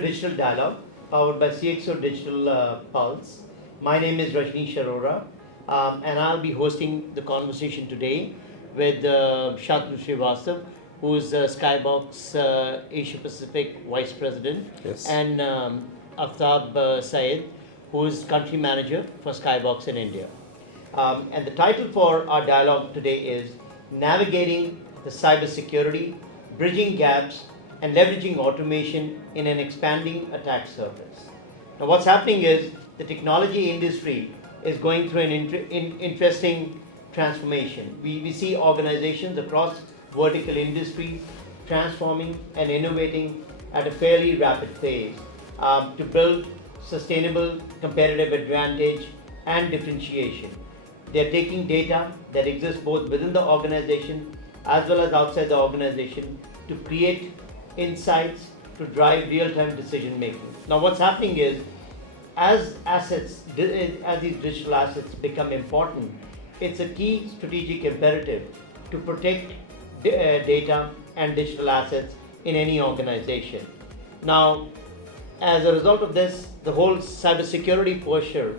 to Digital Dialogue, powered by CXO Digital Pulse. My name is Rajneesh Arora, and I'll be hosting the conversation today with Shantanu Srivastava, who is SkyBox Asia Pacific Vice President, Yes. and Aftab Syed, who is Country Manager for SkyBox in India. And the title for our dialogue today is Navigating the Cybersecurity, Bridging Gaps, and Leveraging Automation in an Expanding Attack Surface. Now, what's happening is the technology industry is going through an interesting transformation. We see organizations across vertical industries transforming and innovating at a fairly rapid pace to build sustainable competitive advantage and differentiation. They're taking data that exists both within the organization as well as outside the organization to create insights to drive real-time decision making. Now, what's happening is as these digital assets become important, it's a key strategic imperative to protect data and digital assets in any organization. Now, as a result of this, the whole cybersecurity posture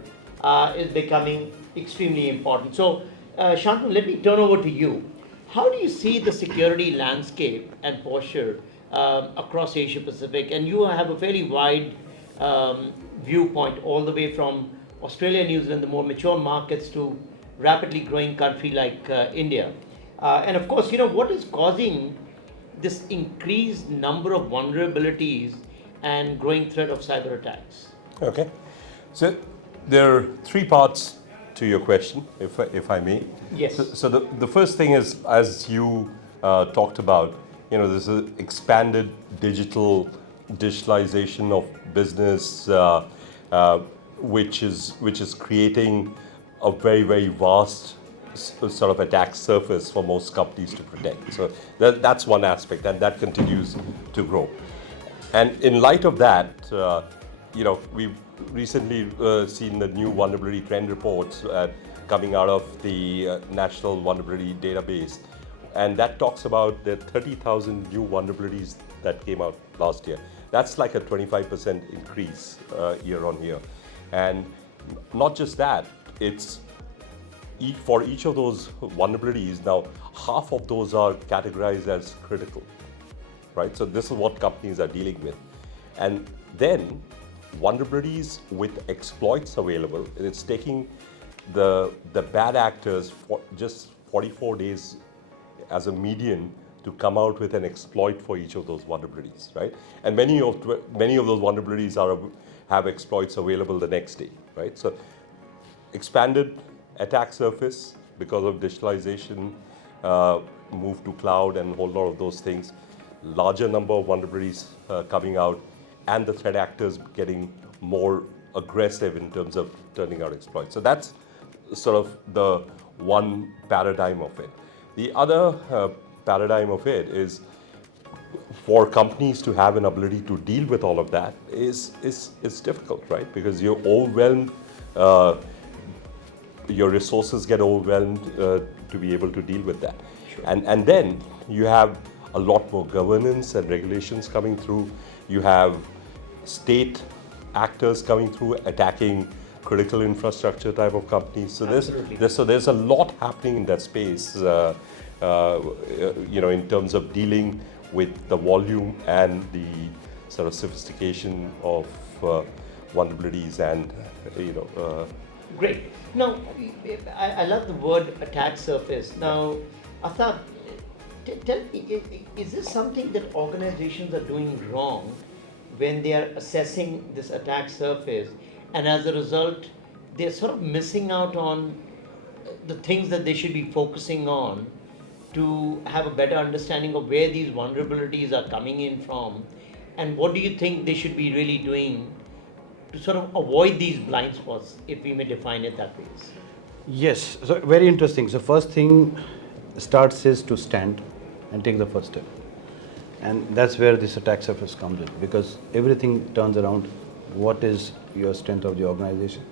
is becoming extremely important. So, Shantanu, let me turn over to you. How do you see the security landscape and posture across Asia Pacific? And you have a fairly wide viewpoint, all the way from Australia, New Zealand, the more mature markets, to rapidly growing country like India. And of course, what is causing this increased number of vulnerabilities and growing threat of cyber attacks? Okay. So there are three parts to your question, if I may. Yes. So the first thing is, as you talked about, there's an expanded digitalization of business, which is creating a very, very vast sort of attack surface for most companies to protect. So that's one aspect, and that continues to grow. And in light of that, we've recently seen the new vulnerability trend reports coming out of the National Vulnerability Database. And that talks about the 30,000 new vulnerabilities that came out last year. That's like a 25% increase year on year. And not just that, it's for each of those vulnerabilities, now half of those are categorized as critical, right? So this is what companies are dealing with. And then vulnerabilities with exploits available, it's taking the bad actors for just 44 days as a median to come out with an exploit for each of those vulnerabilities, right? And many of those vulnerabilities have exploits available the next day, right? So expanded attack surface because of digitalization, move to cloud, and a whole lot of those things. Larger number of vulnerabilities coming out, and the threat actors getting more aggressive in terms of turning out exploits. So that's sort of the one paradigm of it. The other paradigm of it is for companies to have an ability to deal with all of that is difficult, right? Because you're overwhelmed, your resources get overwhelmed to be able to deal with that. Sure. And then you have a lot more governance and regulations coming through. You have state actors coming through attacking critical infrastructure type of companies. So there's a lot happening in that space, in terms of dealing with the volume and the sort of sophistication of vulnerabilities and Great. Now, I love the word attack surface. Now, Aftab, tell me, is this something that organizations are doing wrong when they are assessing this attack surface, and as a result, they're sort of missing out on the things that they should be focusing on to have a better understanding of where these vulnerabilities are coming in from, and what do you think they should be really doing to sort of avoid these blind spots, if we may define it that way? Yes, so very interesting. So first thing starts is to stand and take the first step. And that's where this attack surface comes in, because everything turns around what is your strength of the organization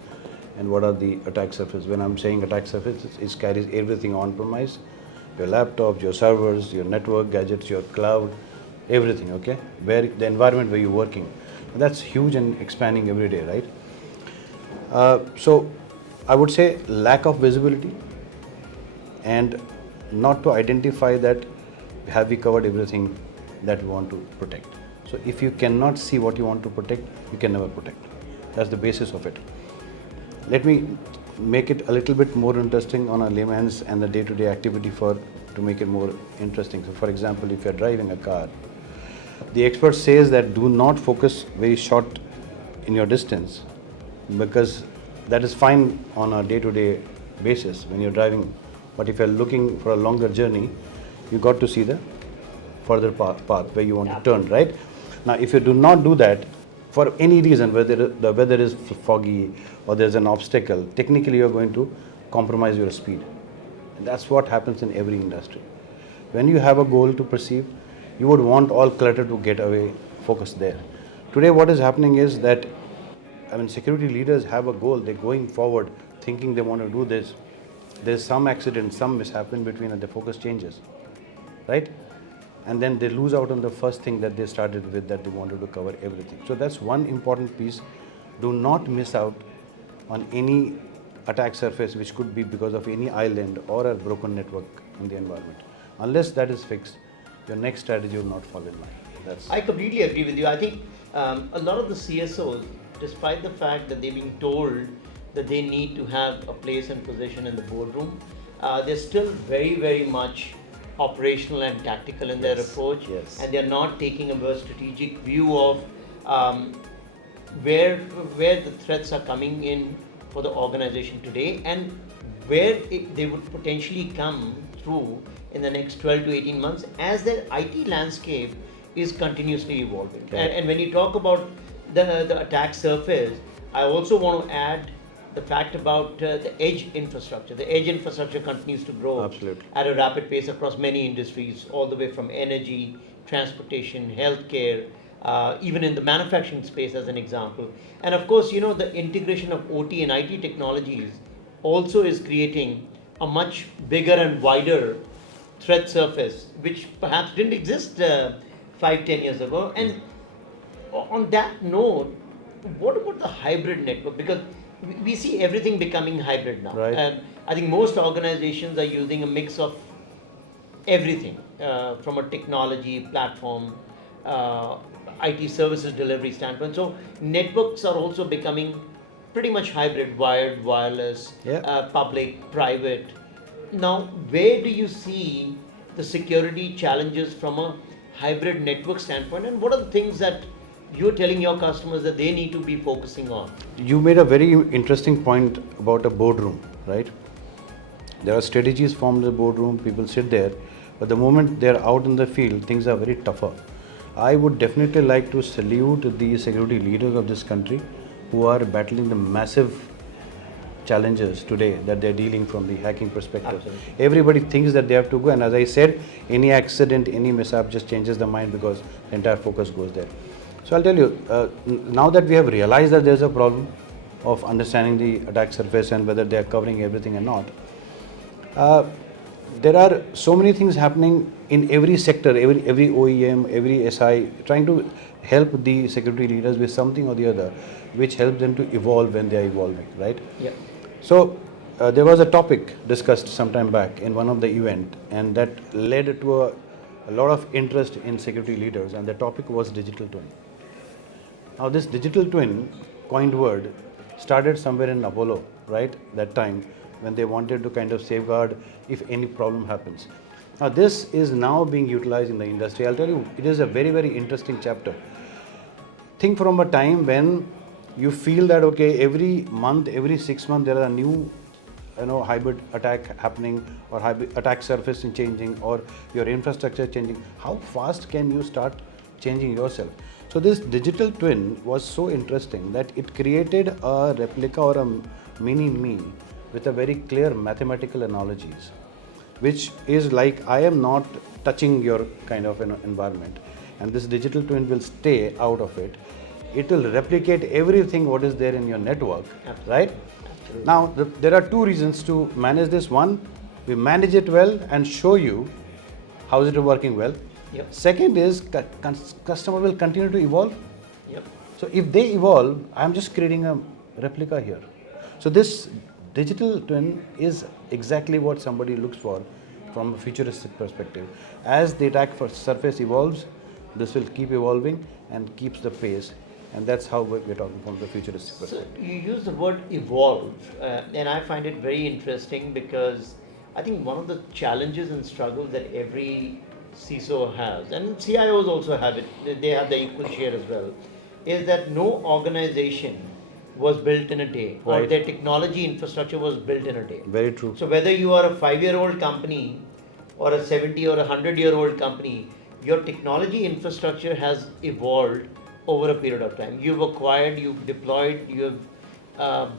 and what are the attack surface. When I'm saying attack surface, it carries everything on premise, your laptops, your servers, your network gadgets, your cloud, everything, okay? Where the environment where you're working. That's huge and expanding every day, right? So I would say lack of visibility and not to identify that have we covered everything that we want to protect. So if you cannot see what you want to protect, you can never protect. That's the basis of it. Let me make it a little bit more interesting on a layman's and the day-to-day activity to make it more interesting. So for example, if you're driving a car, the expert says that do not focus very short in your distance, because that is fine on a day-to-day basis when you're driving. But if you're looking for a longer journey, you got to see the further path where you want to turn, right? Now, if you do not do that for any reason, whether the weather is foggy or there's an obstacle, technically you're going to compromise your speed. And that's what happens in every industry. When you have a goal to perceive, you would want all clutter to get away, focus there. Today, what is happening is that, security leaders have a goal, they're going forward, thinking they want to do this. There's some accident, some mishap in between, and the focus changes, right? And then they lose out on the first thing that they started with, that they wanted to cover everything. So that's one important piece. Do not miss out on any attack surface which could be because of any island or a broken network in the environment. Unless that is fixed, your next strategy will not fall in line. I completely agree with you. I think a lot of the CSOs, despite the fact that they're being told that they need to have a place and position in the boardroom, they're still very, very much operational and tactical in their approach, and they're not taking a very strategic view of where the threats are coming in for the organization today and where they would potentially come through in the next 12 to 18 months as their IT landscape is continuously evolving. Okay. And when you talk about the attack surface, I also want to add the fact about the edge infrastructure. The edge infrastructure continues to grow Absolutely. at a rapid pace across many industries, all the way from energy, transportation, healthcare, even in the manufacturing space as an example. And of course, the integration of OT and IT technologies also is creating a much bigger and wider threat surface, which perhaps didn't exist 5-10 years ago. And on that note, what about the hybrid network? Because we see everything becoming hybrid now. Right. And I think most organizations are using a mix of everything from a technology platform, IT services delivery standpoint. So networks are also becoming pretty much hybrid, wired, wireless, public, private. Now, where do you see the security challenges from a hybrid network standpoint, and what are the things that you're telling your customers that they need to be focusing on? You made a very interesting point about a boardroom, right? There are strategies formed in the boardroom, people sit there, but the moment they're out in the field, things are very tougher. I would definitely like to salute the security leaders of this country who are battling the massive challenges today that they're dealing from the hacking perspective. Absolutely. Everybody thinks that they have to go, and as I said, any accident, any mishap just changes the mind because the entire focus goes there. So I'll tell you, now that we have realized that there's a problem of understanding the attack surface and whether they are covering everything or not, there are so many things happening in every sector, every OEM, every SI, trying to help the security leaders with something or the other, which helps them to evolve when they are evolving, right? Yeah. So there was a topic discussed some time back in one of the event, and that led to a lot of interest in security leaders, and the topic was digital twin. Now this digital twin, coined word, started somewhere in Apollo, right? That time when they wanted to kind of safeguard if any problem happens. Now this is now being utilized in the industry. I'll tell you, it is a very, very interesting chapter. Think from a time when you feel that, okay, every month, every 6 months, there are a new hybrid attack happening, or hybrid attack surface is changing, or your infrastructure changing. How fast can you start changing yourself? So this digital twin was so interesting that it created a replica or a mini me with a very clear mathematical analogies, which is like, I am not touching your kind of environment, and this digital twin will stay out of it. It will replicate everything what is there in your network, right? Absolutely. Now, there are two reasons to manage this. One, we manage it well and show you how is it working well. Yep. Second is customer will continue to evolve. Yep. So if they evolve, I'm just creating a replica here. So this digital twin is exactly what somebody looks for from a futuristic perspective. As the attack surface evolves, this will keep evolving and keeps the pace. And that's how we're talking from the futuristic So perspective. you use the word evolve, and I find it very interesting because I think one of the challenges and struggles that every CISO has, and CIOs also have it, they have the equal share as well, is that no organization was built in a day, or Right. their technology infrastructure was built in a day. Very true. So whether you are a 5-year-old company or a 70 or a 100-year-old company, your technology infrastructure has evolved over a period of time. You've acquired, you've deployed, you've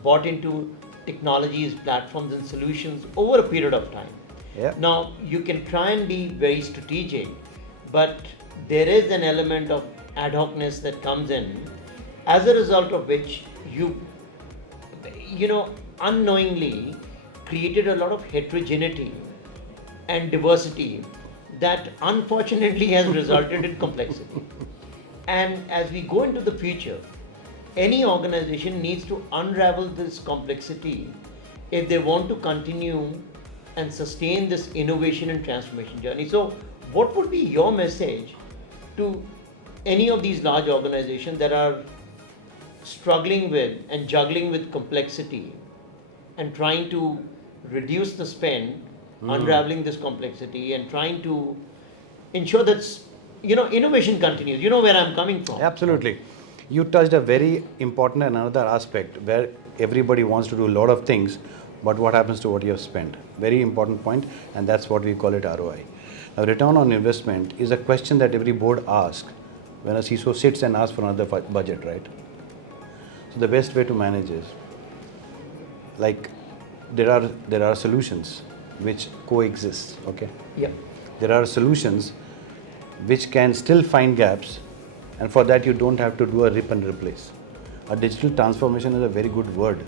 bought into technologies, platforms, and solutions over a period of time. Yeah. Now, you can try and be very strategic, but there is an element of ad hocness that comes in, as a result of which unknowingly created a lot of heterogeneity and diversity that unfortunately has resulted in complexity. And as we go into the future, any organization needs to unravel this complexity if they want to continue and sustain this innovation and transformation journey. So, what would be your message to any of these large organizations that are struggling with and juggling with complexity and trying to reduce the spend, unraveling this complexity and trying to ensure that innovation continues? You know where I'm coming from. Absolutely. You touched a very important and another aspect where everybody wants to do a lot of things, but what happens to what you have spent? Very important point, and that's what we call it ROI. Now, return on investment is a question that every board asks when a CISO sits and asks for another budget, right? So the best way to manage is, like, there are solutions which coexist, okay? Yeah. There are solutions which can still find gaps, and for that you don't have to do a rip and replace. A digital transformation is a very good word,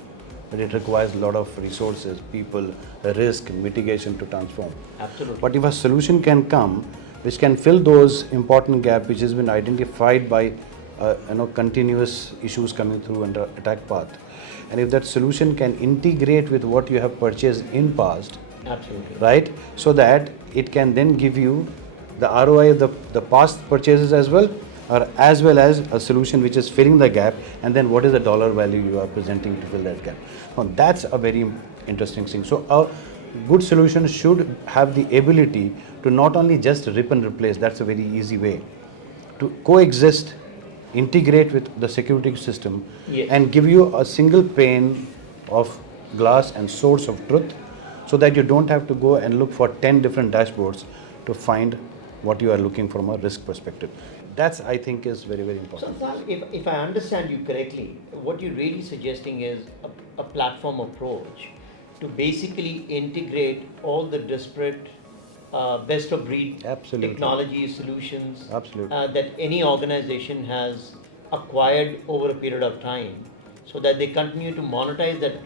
but it requires a lot of resources, people, risk, mitigation to transform. Absolutely. But if a solution can come which can fill those important gaps which has been identified by continuous issues coming through under attack path, and if that solution can integrate with what you have purchased in past, Absolutely. right, so that it can then give you the ROI of the past purchases as well, or as well as a solution which is filling the gap, and then what is the dollar value you are presenting to fill that gap. Now that's a very interesting thing. So a good solution should have the ability to not only just rip and replace, that's a very easy way, to coexist, integrate with the security system, Yes. and give you a single pane of glass and source of truth, so that you don't have to go and look for 10 different dashboards to find what you are looking from a risk perspective. That's, I think, is very, very So, important. Sal, if I understand you correctly, what you're really suggesting is a platform approach to basically integrate all the disparate best of breed Absolutely. technology solutions Absolutely. that any organization has acquired over a period of time, so that they continue to monetize that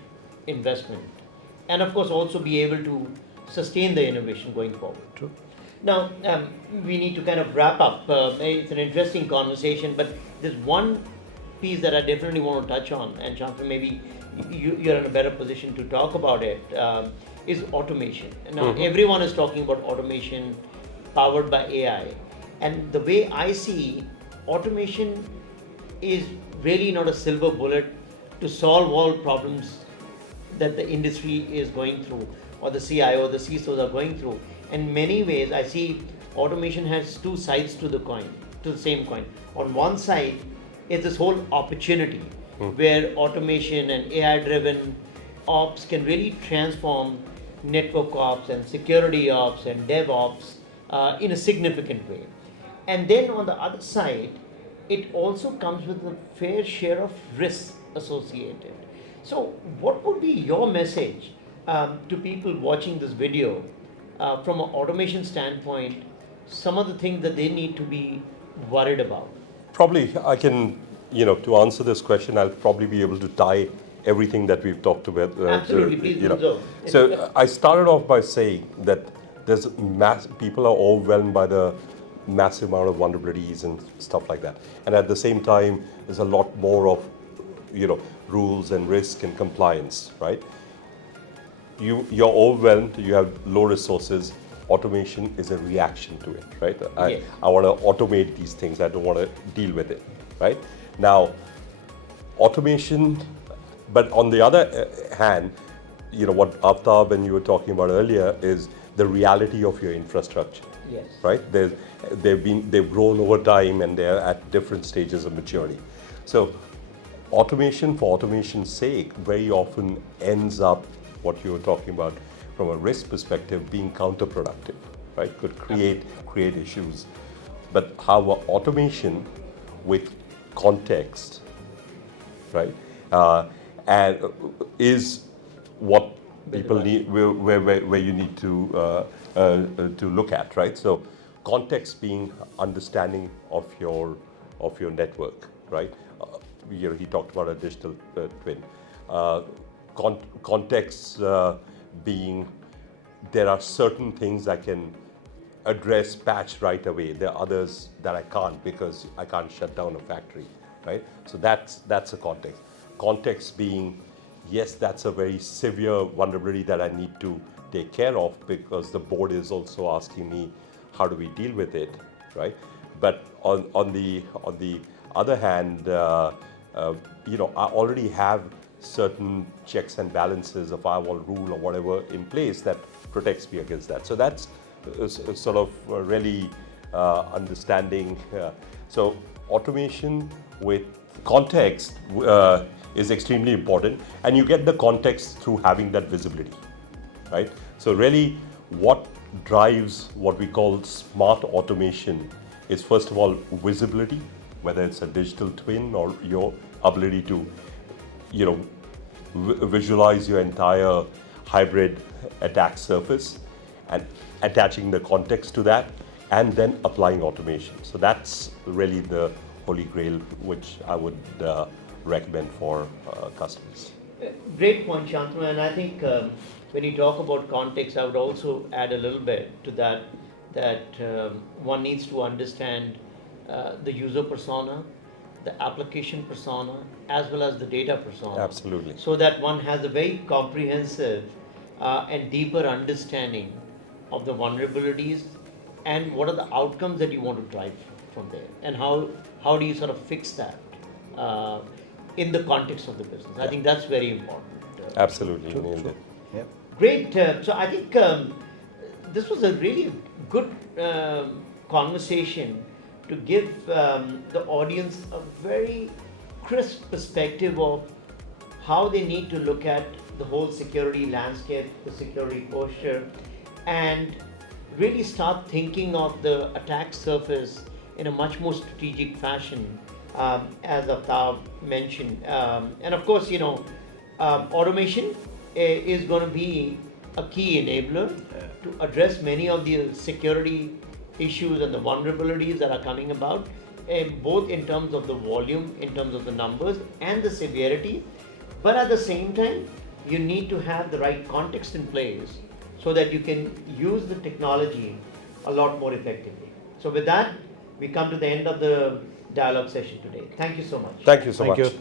investment, and of course also be able to sustain the innovation going forward. True. Now, we need to kind of wrap up. It's an interesting conversation, but there's one piece that I definitely want to touch on, and Shantanu, maybe you're in a better position to talk about it, is automation. Now, everyone is talking about automation powered by AI. And the way I see automation is really not a silver bullet to solve all problems that the industry is going through, or the CIO, the CISOs are going through. In many ways, I see automation has two sides to the coin, to the same coin. On one side is this whole opportunity where automation and AI-driven ops can really transform network ops and security ops and DevOps in a significant way. And then on the other side, it also comes with a fair share of risks associated. So, what would be your message to people watching this video from an automation standpoint? Some of the things that they need to be worried about. Probably I can, to answer this question, I'll probably be able to tie everything that we've talked about. Absolutely, please do so. So I started off by saying that people are overwhelmed by the massive amount of vulnerabilities and stuff like that. And at the same time, there's a lot more of, rules and risk and compliance, right? You're overwhelmed, you have low resources. Automation is a reaction to it, right? Yes. I want to automate these things, I don't want to deal with it, right? Now, automation, but on the other hand, what Aftab and you were talking about earlier is the reality of your infrastructure. Yes. Right? They've grown over time and they're at different stages of maturity. So automation for automation's sake very often ends up, what you were talking about from a risk perspective, being counterproductive, right? Could create issues. But however, automation with context, right, and is what people need, where you need to look at, right? So context being understanding of your network, right? He talked about a digital twin. Context being there are certain things I can address, patch right away. There are others that I can't because I can't shut down a factory, right? So that's a context. Context being, yes, that's a very severe vulnerability that I need to take care of because the board is also asking me how do we deal with it, right? But on the other hand, I already have certain checks and balances, a firewall rule or whatever in place that protects me against that. So that's sort of really understanding. So automation with context is extremely important, and you get the context through having that visibility, right? So really what drives what we call smart automation is, first of all, visibility, whether it's a digital twin or your ability to visualize your entire hybrid attack surface and attaching the context to that, and then applying automation. So that's really the holy grail which I would recommend for customers. Great point, Shantanu. And I think when you talk about context, I would also add a little bit to that one needs to understand the user persona, the application persona, as well as the data persona. Absolutely. So that one has a very comprehensive and deeper understanding of the vulnerabilities and what are the outcomes that you want to drive from there, and how do you sort of fix that in the context of the business. I think that's very important. Absolutely, you nailed it. Yep. Great. So I think this was a really good conversation to give the audience a very crisp perspective of how they need to look at the whole security landscape, the security posture, and really start thinking of the attack surface in a much more strategic fashion, as Aftab mentioned. And of course, automation is going to be a key enabler to address many of the security issues and the vulnerabilities that are coming about, both in terms of the volume, in terms of the numbers and the severity. But at the same time, you need to have the right context in place so that you can use the technology a lot more effectively. So with that, we come to the end of the dialogue session today. Thank you so much. Thank you so Thank much. you.